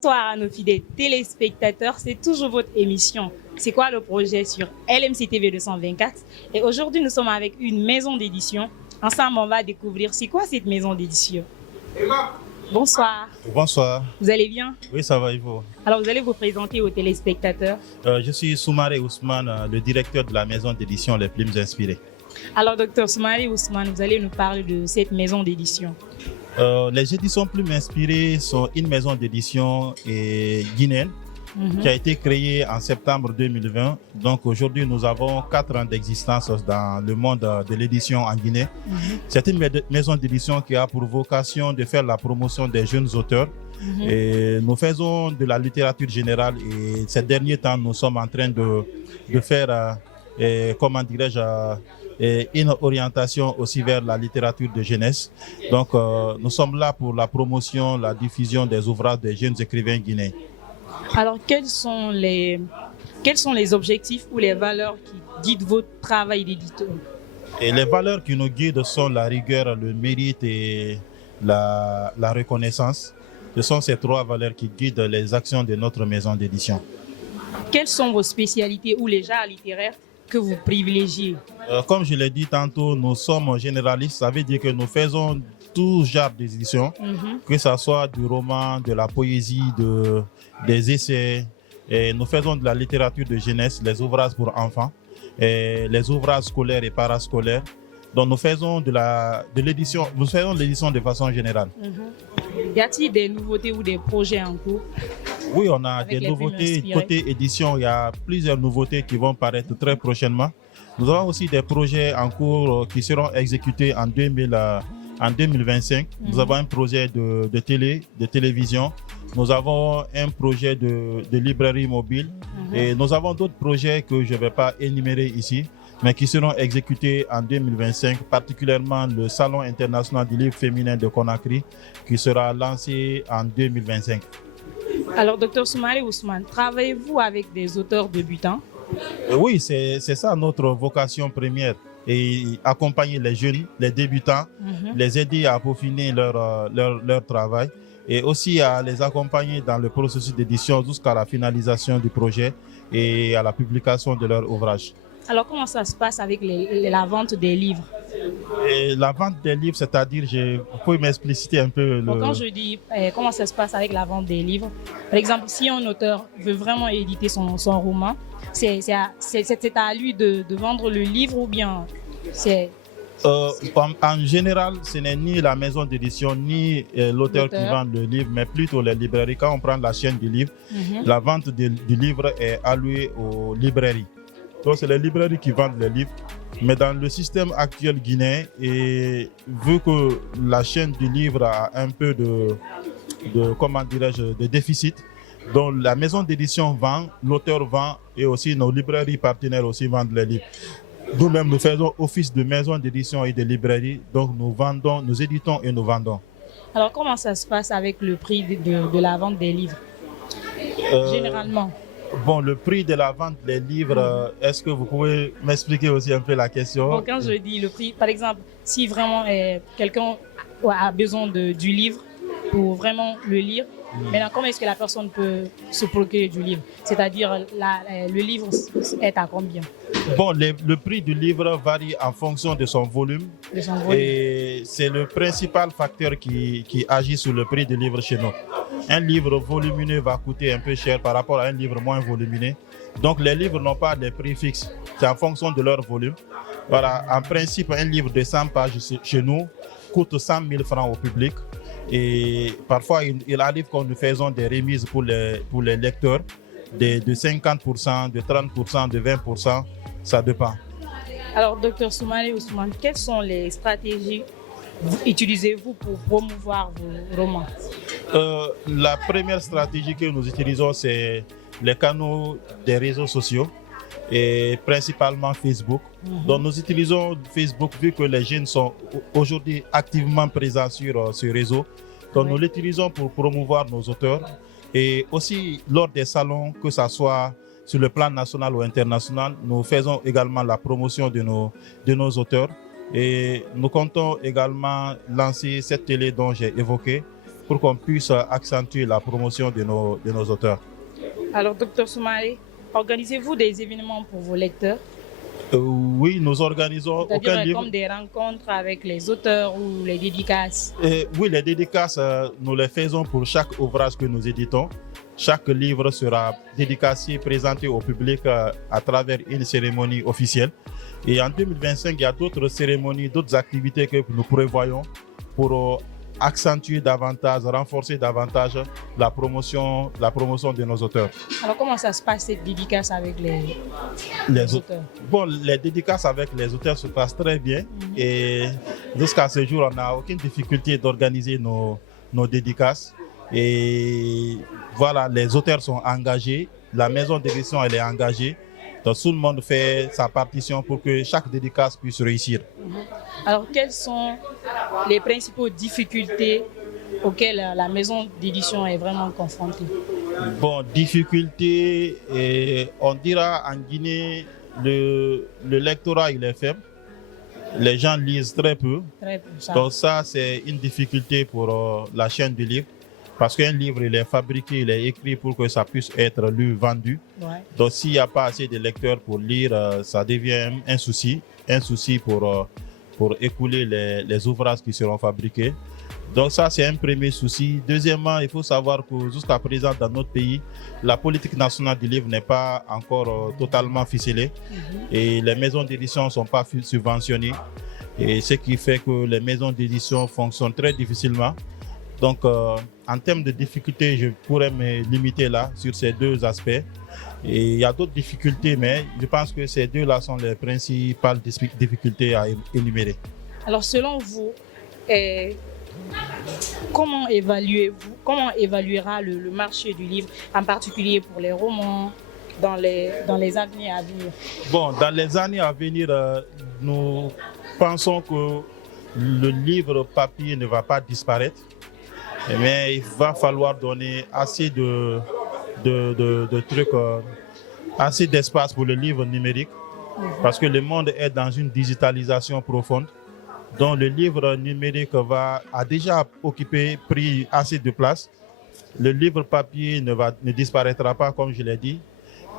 Bonsoir à nos fidèles téléspectateurs, c'est toujours votre émission. C'est quoi le projet sur LMC TV 224? Et aujourd'hui, nous sommes avec une maison d'édition. Ensemble, on va découvrir c'est quoi cette maison d'édition. Bonsoir. Bonsoir. Vous allez bien? Oui, ça va, Ivo. Alors, vous allez vous présenter aux téléspectateurs. Je suis Soumaré Ousmane, le directeur de la maison d'édition Les Plumes Inspirées. Alors, docteur Soumaré Ousmane, vous allez nous parler de cette maison d'édition. Les éditions Plumes Inspirées sont une maison d'édition guinéenne qui a été créée en septembre 2020. Donc aujourd'hui, nous avons 4 ans d'existence dans le monde de l'édition en Guinée. C'est une maison d'édition qui a pour vocation de faire la promotion des jeunes auteurs. Et nous faisons de la littérature générale et ces derniers temps, nous sommes en train de faire, comment dirais-je, une orientation aussi vers la littérature de jeunesse. Donc, nous sommes là pour la promotion, la diffusion des ouvrages des jeunes écrivains guinéens. Alors, quels sont les objectifs ou les valeurs qui guident votre travail d'éditeur? Et les valeurs qui nous guident sont la rigueur, le mérite et la reconnaissance. Ce sont ces 3 valeurs qui guident les actions de notre maison d'édition. Quelles sont vos spécialités ou les genres littéraires que vous privilégiez? Comme je l'ai dit tantôt, nous sommes généralistes. Ça veut dire que nous faisons tout genre d'édition, que ce soit du roman, de la poésie, des essais. Et nous faisons de la littérature de jeunesse, les ouvrages pour enfants, et les ouvrages scolaires et parascolaires. Donc nous faisons de l'édition, nous faisons de l'édition de façon générale. Y a-t-il des nouveautés ou des projets en cours? Oui, on a des nouveautés côté édition. Il y a plusieurs nouveautés qui vont paraître très prochainement. Nous avons aussi des projets en cours qui seront exécutés en 2025. Nous avons un projet de télévision. Nous avons un projet de librairie mobile. Et nous avons d'autres projets que je ne vais pas énumérer ici, mais qui seront exécutés en 2025, particulièrement le Salon international du livre féminin de Conakry, qui sera lancé en 2025. Alors, docteur Soumaré Ousmane, travaillez-vous avec des auteurs débutants? Oui, c'est ça notre vocation première. Et accompagner les jeunes, les débutants, les aider à peaufiner leur travail et aussi à les accompagner dans le processus d'édition jusqu'à la finalisation du projet et à la publication de leur ouvrage. Alors, comment ça se passe avec la vente des livres? Et la vente des livres, c'est-à-dire, vous pouvez m'expliciter un peu Bon, quand je dis comment ça se passe avec la vente des livres, par exemple, si un auteur veut vraiment éditer son roman, c'est à lui de vendre le livre ou bien c'est... En général, ce n'est ni la maison d'édition ni l'auteur qui vend le livre, mais plutôt les librairies. Quand on prend la chaîne du livre, la vente du livre est allouée aux librairies. Donc, c'est les librairies qui vendent les livres. Mais dans le système actuel guinéen, et vu que la chaîne du livre a un peu de déficit, donc la maison d'édition vend, l'auteur vend et aussi nos librairies partenaires aussi vendent les livres. Nous-mêmes, nous faisons office de maison d'édition et de librairie, donc nous vendons, nous éditons et nous vendons. Alors, comment ça se passe avec le prix de la vente des livres, généralement? Bon, le prix de la vente des livres, est-ce que vous pouvez m'expliquer aussi un peu la question? Bon, quand je dis le prix, par exemple, si vraiment quelqu'un a besoin du livre pour vraiment le lire, maintenant, comment est-ce que la personne peut se procurer du livre? C'est-à-dire, le livre est à combien? Bon, le prix du livre varie en fonction de son volume. Et c'est le principal facteur qui agit sur le prix du livre chez nous. Un livre volumineux va coûter un peu cher par rapport à un livre moins volumineux. Donc, les livres n'ont pas de prix fixe. C'est en fonction de leur volume. Voilà, en principe, un livre de 100 pages chez nous coûte 100 000 francs au public. Et parfois, il arrive que nous faisons des remises pour les lecteurs de 50%, de 30%, de 20%. Ça dépend. Alors, docteur Soumaré Ousmane, quelles sont les stratégies utilisez-vous pour promouvoir vos romans? La première stratégie que nous utilisons, c'est les canaux des réseaux sociaux et principalement Facebook. Donc nous utilisons Facebook vu que les jeunes sont aujourd'hui activement présents sur ce réseau. Donc nous l'utilisons pour promouvoir nos auteurs et aussi lors des salons, que ce soit sur le plan national ou international, nous faisons également la promotion de nos auteurs. Et nous comptons également lancer cette télé dont j'ai évoqué pour qu'on puisse accentuer la promotion de nos auteurs. Alors, Dr Soumaré, organisez-vous des événements pour vos lecteurs? Oui, nous organisons aucun livre. Comme des rencontres avec les auteurs ou les dédicaces? Oui, les dédicaces, nous les faisons pour chaque ouvrage que nous éditons. Chaque livre sera dédicacé, présenté au public à travers une cérémonie officielle. Et en 2025, il y a d'autres cérémonies, d'autres activités que nous prévoyons pour accentuer davantage, renforcer davantage la promotion de nos auteurs. Alors comment ça se passe cette dédicace avec les auteurs? Bon, les dédicaces avec les auteurs se passent très bien et jusqu'à ce jour, on n'a aucune difficulté d'organiser nos dédicaces. Et voilà, les auteurs sont engagés, la maison d'édition elle est engagée. Donc tout le monde fait sa partition pour que chaque dédicace puisse réussir. Alors quelles sont les principales difficultés auxquelles la maison d'édition est vraiment confrontée? Bon, difficultés, on dira en Guinée, le lectorat il est faible. Les gens lisent très peu. Donc ça c'est une difficulté pour la chaîne du livre. Parce qu'un livre, il est fabriqué, il est écrit pour que ça puisse être lu, vendu. Ouais. Donc, s'il n'y a pas assez de lecteurs pour lire, ça devient un souci pour écouler les ouvrages qui seront fabriqués. Donc, ça, c'est un premier souci. Deuxièmement, il faut savoir que jusqu'à présent, dans notre pays, la politique nationale du livre n'est pas encore totalement ficelée. Et les maisons d'édition ne sont pas subventionnées. Et ce qui fait que les maisons d'édition fonctionnent très difficilement. Donc, en termes de difficultés, je pourrais me limiter là sur ces deux aspects. Et il y a d'autres difficultés, mais je pense que ces deux-là sont les principales difficultés à énumérer. Alors, selon vous, comment évaluera le marché du livre, en particulier pour les romans, dans les années à venir? Bon, dans les années à venir, nous pensons que le livre papier ne va pas disparaître. Mais il va falloir donner assez de trucs, assez d'espace pour le livre numérique, parce que le monde est dans une digitalisation profonde. Donc le livre numérique a déjà pris assez de place. Le livre papier ne disparaîtra pas, comme je l'ai dit,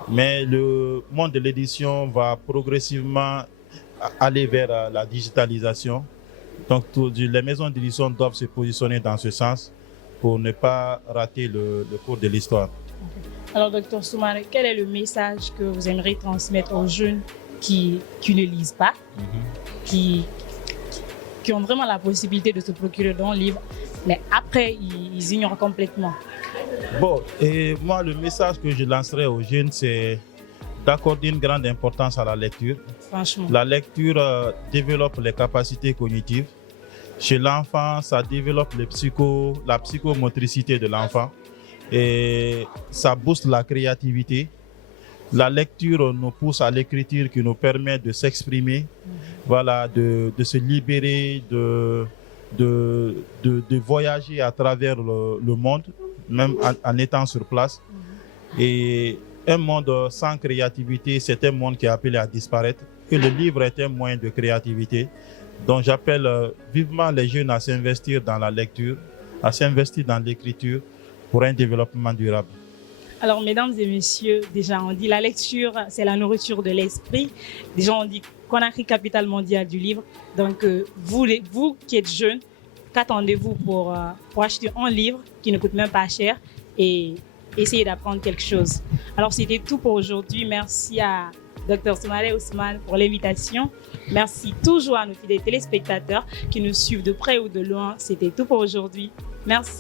mais le monde de l'édition va progressivement aller vers la digitalisation. Donc les maisons d'édition doivent se positionner dans ce sens pour ne pas rater le cours de l'histoire. Alors, Dr Soumaré, quel est le message que vous aimeriez transmettre aux jeunes qui ne lisent pas, qui ont vraiment la possibilité de se procurer un livre, mais après, ils ignorent complètement? Bon, et moi, le message que je lancerai aux jeunes, c'est d'accorder une grande importance à la lecture. Franchement. La lecture développe les capacités cognitives. Chez l'enfant, ça développe la psychomotricité de l'enfant et ça booste la créativité. La lecture nous pousse à l'écriture qui nous permet de s'exprimer, voilà, de se libérer, de voyager à travers le monde, même en étant sur place. Et un monde sans créativité, c'est un monde qui est appelé à disparaître. Et le livre est un moyen de créativité. Donc j'appelle vivement les jeunes à s'investir dans la lecture, à s'investir dans l'écriture pour un développement durable. Alors mesdames et messieurs, déjà on dit la lecture, c'est la nourriture de l'esprit. Déjà on dit Conakry, capitale mondiale du livre. Donc vous qui êtes jeunes, qu'attendez-vous pour acheter un livre qui ne coûte même pas cher et essayer d'apprendre quelque chose? Alors c'était tout pour aujourd'hui. Merci à Dr Soumaré Ousmane pour l'invitation. Merci toujours à nos fidèles téléspectateurs qui nous suivent de près ou de loin. C'était tout pour aujourd'hui. Merci.